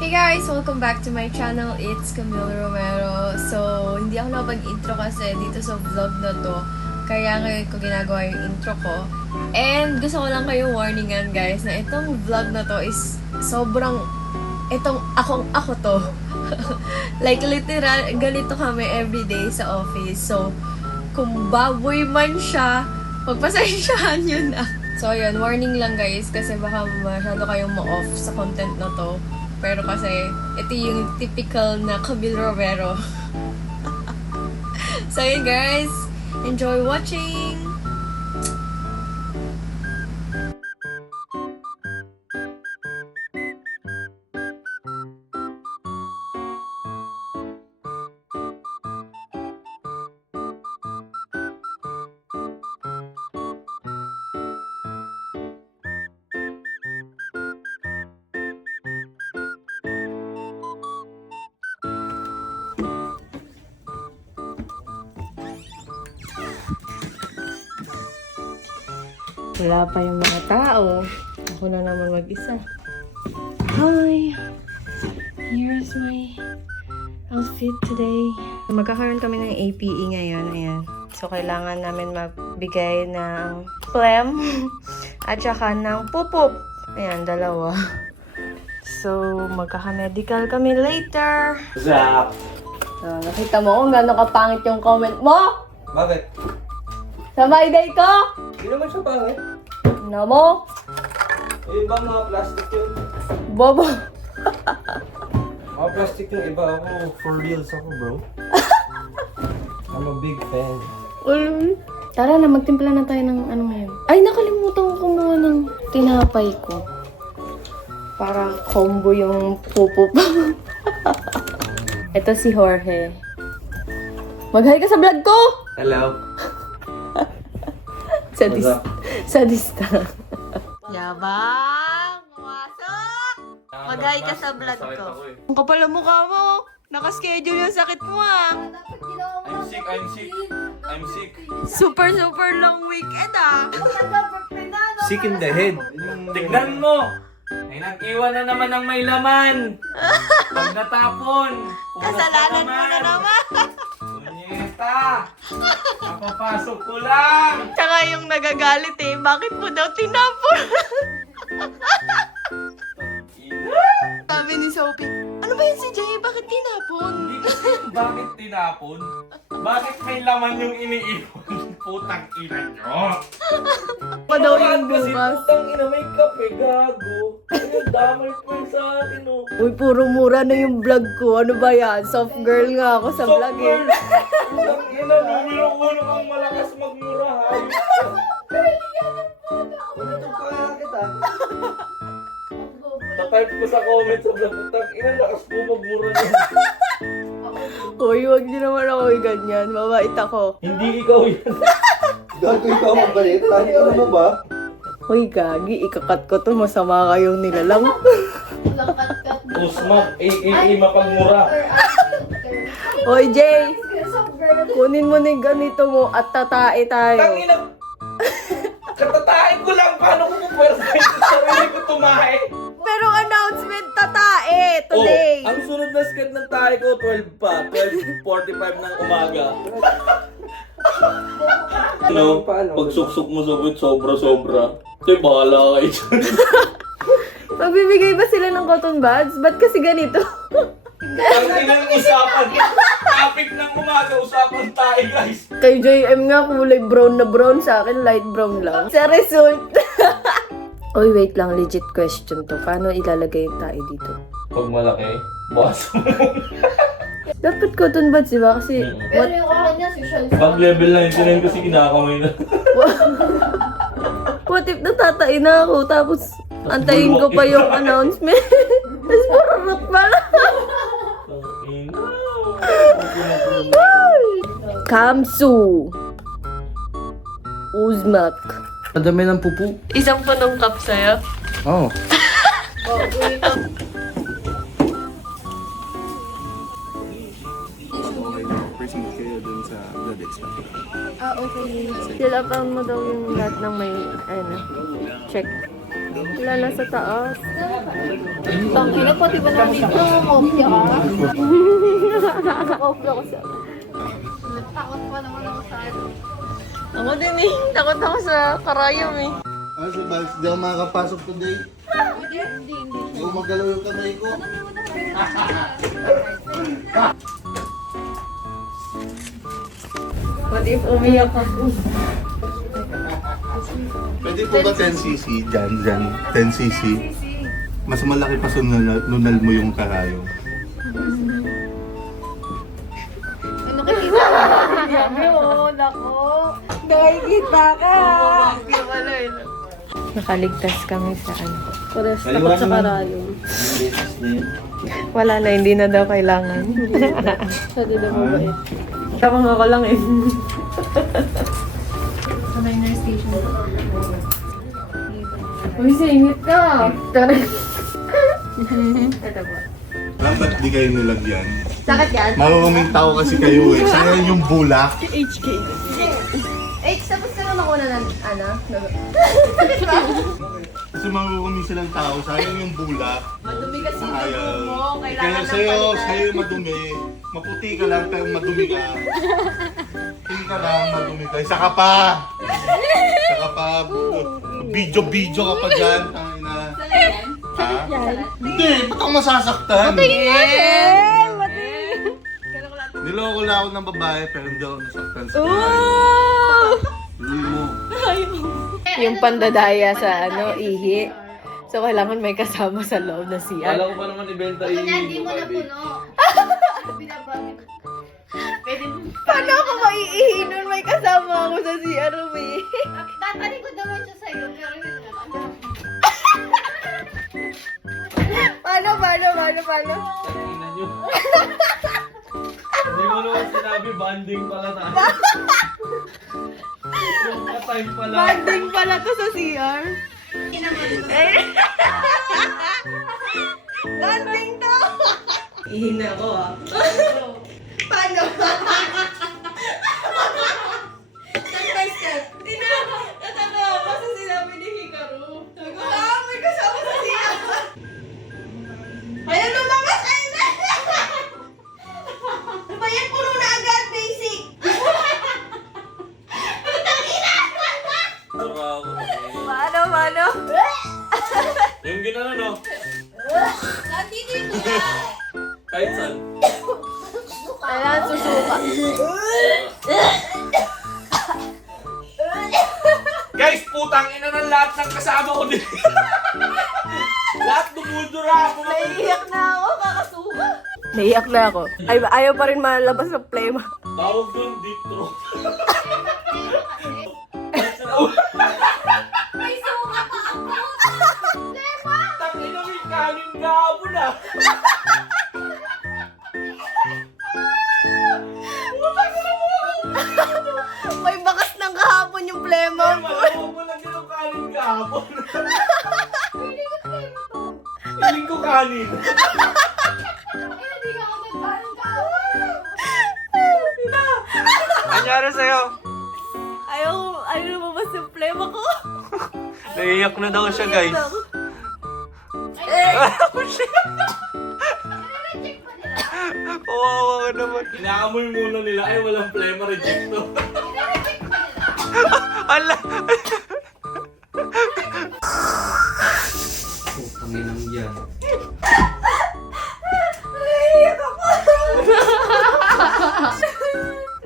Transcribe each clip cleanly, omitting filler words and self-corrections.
Hey guys! Welcome back to my channel. It's Camille Romero. So, hindi ako nakapag-intro kasi dito sa vlog na to. Kaya ngayon ko ginagawa yung intro ko. And gusto ko lang kayong warningan guys na itong vlog na to is sobrang ako to. Like literal, ganito kami everyday sa office. So, kung baboy man siya, pagpasensyahan yun na. So, yun, warning lang guys kasi baka masyado kayong ma-off sa content na to. Pero kasi, ito yung typical na Camille Romero. So yun guys, enjoy watching! Wala pa yung mga tao. Ako na naman mag-isa. Hi! Here's my outfit today. Magkakaroon kami ng APE ngayon. Ayan. So, kailangan namin magbigay ng phlegm at saka ng pupup. Ayan, dalawa. So, magkaka-medical kami later. Zap! So, nakita mo kung gano'ng kapangit yung comment mo? Bakit? Sa my day ko? Hindi naman siya pangit. Ano mo? Eh, iba mga plastic yun. Bobo. Mga plastic yung iba ako. For reals ako, bro. I'm a big fan. Tara na, magtimpla na tayo ng ano ngayon. Ay, nakalimutan ko kumuha ng tinapay ko. Para combo yung pupup. Ito si Jorge. Mag-hi ka sa vlog ko! Hello. Sadista. Yabang! Pumasok! Mag-hi ka sa vlog ko. Ang kapal ang mukha mo. Nakaschedule yung sakit mo ah. I'm sick. Super long weekend ah. Sick in the head. Tignan mo! May nag-iwan na naman ng may laman! Pag natapon! Kasalanan mo na naman. Punyeta! Napapasok ko lang! Tsaka yung nagagalit eh. Bakit mo daw tinapon? Sabi ni Sophie, ano ba yun si Jay? Bakit tinapon? Hindi kasi yung bakit tinapon? Bakit may laman yung iniipon? Putang ina nyo! Pa daw yung Kasi bukas. putang ina may kape, gago! Ayun, damay po yung sa akin, oh! Uy, puro mura na yung vlog ko. Ano ba yan? Soft girl nga ako sa vlog eh. Putang ina, numero uno kang malakas magmura, hayop ka! Kaya kita. Tatype ko sa comment sa vlog, putang ina, lakas po magmura niya. Uy, wag niyo naman ako ganyan. Mabait ako. Hindi ikaw yan. Gago ikaw magbalit. Ano mo ba? Uy, gagi. Ikakat ko to. Masama kayong nilalang. Usmak, a.k.a. mapagmura. Uy, Jay. Kunin mo na yung ganito mo at tatae tayo. Tangina! Katatain ko lang, paano ko pupwersahin sa sarili ko tumae? Pero announcement tatae today. Ang sunod na skate ng tayo ko, 12 pa. 12:45 ng umaga. Ano? Pag suksok mo sabit, sobra-sobra. Kasi bahala kayo dyan. Magbibigay ba sila ng cotton buds? Ba't kasi ganito? Ang inang usapan. Topic ng umaga, usapan tayo guys. Kay JM nga kulay brown na brown, sa akin light brown lang. Sa result. Oy, wait lang, legit question to. Paano ilalagay yung tae dito? Pag malaki, bukas mo. Dapat cotton buds, di ba? Kasi Pero yung kanya, social Pag level 99 kasi kinakamay na. what if natatain na ako, tapos antayin ko pa yung announcement. Tapos mararot pala. Kamsu. Uzmak. Madami ng pupu. Isang punong cup sa'yo. Oo. Ah, okay. Silapan mo daw yung lahat ng may, ano, check. Wala na sa taas. Tangina, pati ba namin ito? Kopya ka? Kopya ko sa... Takot pa naman ako sa ano. Ako din eh. Takot ako sa karayom eh. Ano si Vals? Di ako makakapasok today. Hindi. Hindi ko magalaw yung kamay ko. What if umiyak ako? Pwede po ba 10cc? Dyan. 10cc. Mas malaki pa sa nunal mo yung karayong. Nakikita ka. Sabi mo, nako. Nakikita ka. Nakaligtas kami sa ano. Pares takot sa karayom. Wala na, hindi na daw kailangan. Sabi na mo ba eh? Tapang ako lang eh. Sa Niner Station. Uy, singit ka! Ito po. Ba't di kayo nilagyan? Sakit yan? Maruruming tao kasi kayo eh. Sayang yung bulak. HK. Tapos ka naman una ng ano? Sakit ba? Kasi maruruming silang tao. Sayang yung bulak. Madumi kasi yung Ayaw. dugo mo. Kaya Kailangan ng sa'yo palitan. madumi. Maputi ka lang pero madumi ka. Hindi ka lang madumi ka. Isa ka pa! Isa ka pa. Video ka pa dyan. Tangina. Ha? Hindi, ba't ako masasaktan? Yes! Niloko lang ako ng babae pero hindi ako nasaktan sa babae. Oh! Tuloy mo. Yung pandadaya sa ano, ihi. So, kailangan may kasama sa loob na siya. Kala ko pa naman ibenta yung Hindi mo na puno. Binabami ko. Pwede mo. Paano ako maiihi nun? May kasama ako sa CR room eh. Tatalikod naman siya sa'yo, pero yun na. Paano? Tingnan nyo. Hindi mo naman sinabi, banding pala tayo. Yung pa-time pala. Banding pala to sa CR. Banding to! Ihi na ako ah. Paano? Step. Nataka ako sa sinabi ni Hikaru. Sabi ko, may kasama sa CR. Ayun, lumabas! Ayun na! Bayan puno na agad, basic! Sura ako. Paano? Yung ginanon, no? Nandito yung mula. Kahit saan. Kailangan susuka. Guys, putang ina ng lahat ng kasama ko din. Lahat dumudura ako. Naiiyak na ako, kakasuka. Naiiyak na ako. Ayaw pa rin malabas ng plema. Tawag doon, deep throat. May suka pa ako. Lema. Tangina, may kanin gabo na. May bakas ng kahapon yung plema mo. Malawag mo lang yun ang kanin gabo. Hiling ko kanin. Hindi ako nagkaroon ka. Anyari sa'yo? Ayaw lumabas yung plema ko. Naiiyak na daw siya, guys. Kawawa ka naman. Inaamoy muna nila, ay walang plema, reject to. Ala! Panginang yan. Naiiyak ako.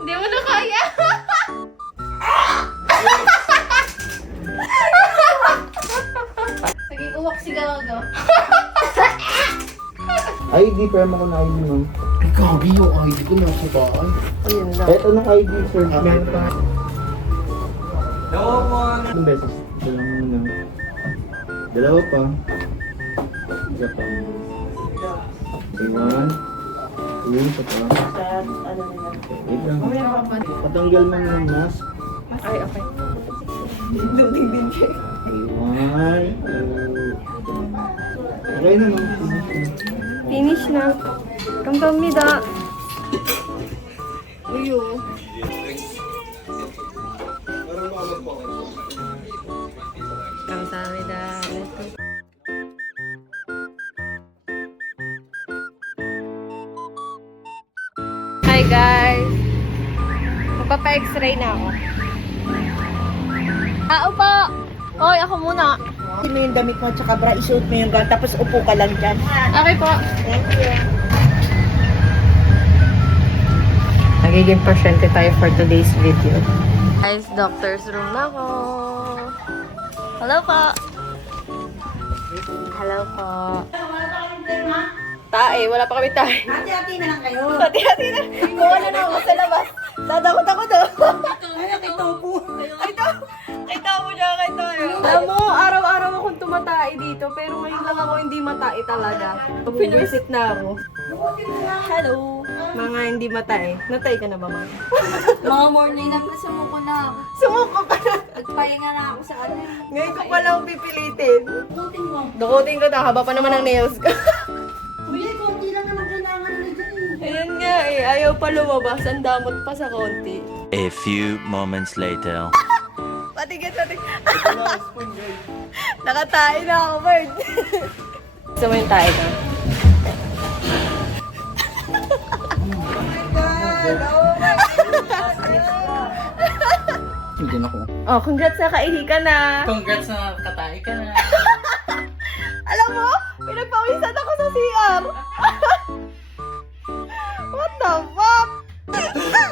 Hindi mo na kaya. Sige, uwak si Galago. ID, pero mo ko na ID mo. Ay, kagi yung ID ko nasa bahay. Ayun lang. Eto ng ID, sir. Meron pa. Dawa mo ano. Ilang beses? Dalawa muna. Dalawa pa. Isa pa. Okay, 1. 2, isa pa. Wait lang. Patanggal mo yung mask. Ay, okay. Duting din siya. Okay, 1, 2. Okay naman. Finish na. 감사합니다. 우유. 감사합니다. Hi guys! Magpapa-x-ray na ako. Upo! Hoy, ako muna. Mo yung damit mo, tsaka bra, isuot mo yung gown, tapos upo ka lang dyan. Okay po. Thank you. Nagiging pasyente tayo for today's video. Guys, doctor's room na ako. Hello po. Hello po. Tae, wala pa kami tae. Hati-hati na lang kayo. Hati-hati na. Kuha na ako sa labas. Dadakot ako doon. Ay, ito po. Kita mo siya, kita yun. Alam mo, araw-araw akong tumatay dito, pero ngayon lang ako hindi matay talaga. Pag-visit na ako. Hello. Mga hindi matay. Natay ka na ba, ma? Mga morning na sumuko na ako. Sumuko ka na. Nagpahinga na ako sa ano. Ngayon ko palang pipilitin. Butin mo. Dukutin ko na, haba pa naman ang nails ko. Uy, konti lang naman kailangan nila dyan. Ayan nga eh, ayaw pa lumabas. Ang damot pa sa konti. A few moments later. Patigit. Nakatae na ako, Bird. Gusto mo yung tae ka? Hindi na ako. Oh, congrats na kaihi ka na. Congrats na katay ka na. Alam mo, pinagpawisan ako sa CR. What the fuck?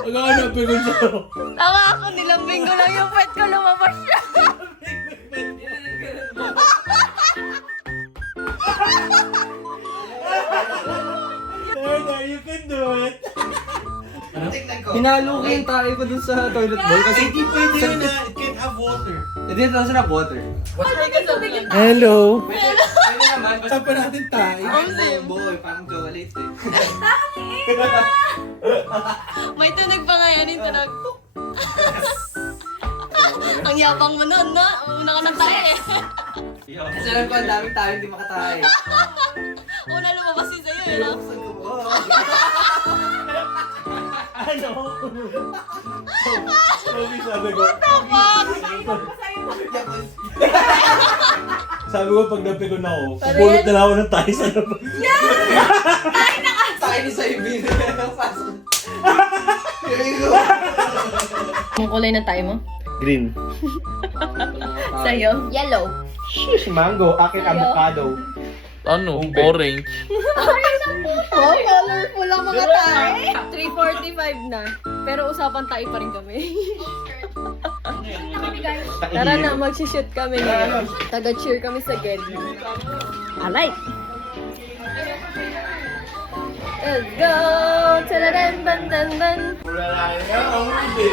Wala ka na, pero sa'yo. Tama ako, nilambing ko lang yung pet ko, lumabas siya. There, you can do it. Hinalo ko yung tayo ko dun sa toilet bowl kasi Hindi pwede yun na, it can't have water. hindi na sarap water. Hello. Pwede naman. Basta Saan pa natin tayo? buo eh. Parang chocolate eh. May tunog pa ngayon yung tunog. Ang yapang mo nun, no? Una ka na tayo eh. Kasi alam ko ang daming tayo hindi makatayo. Una lumabas yun sa'yo eh, no? Ano? Sabi ko. Sabi ko pag napikon ako, pupulot na lang ako ng tayo sa labas. Tayo ni Saibin. Pasok. Ang kulay na tayo mo? Green. Sa'yo? Yellow. Mango, akin avocado. Ano? Orange. Oh, colorful ang mga tayo. 3:45 na. Pero usapan tayo pa rin kami. Tara na, mag-shoot kami ngayon. Taga-cheer kami sa Gedli. Alright! Let's go! Taradan, ban, ban, ban. Wala lang. Ang hindi.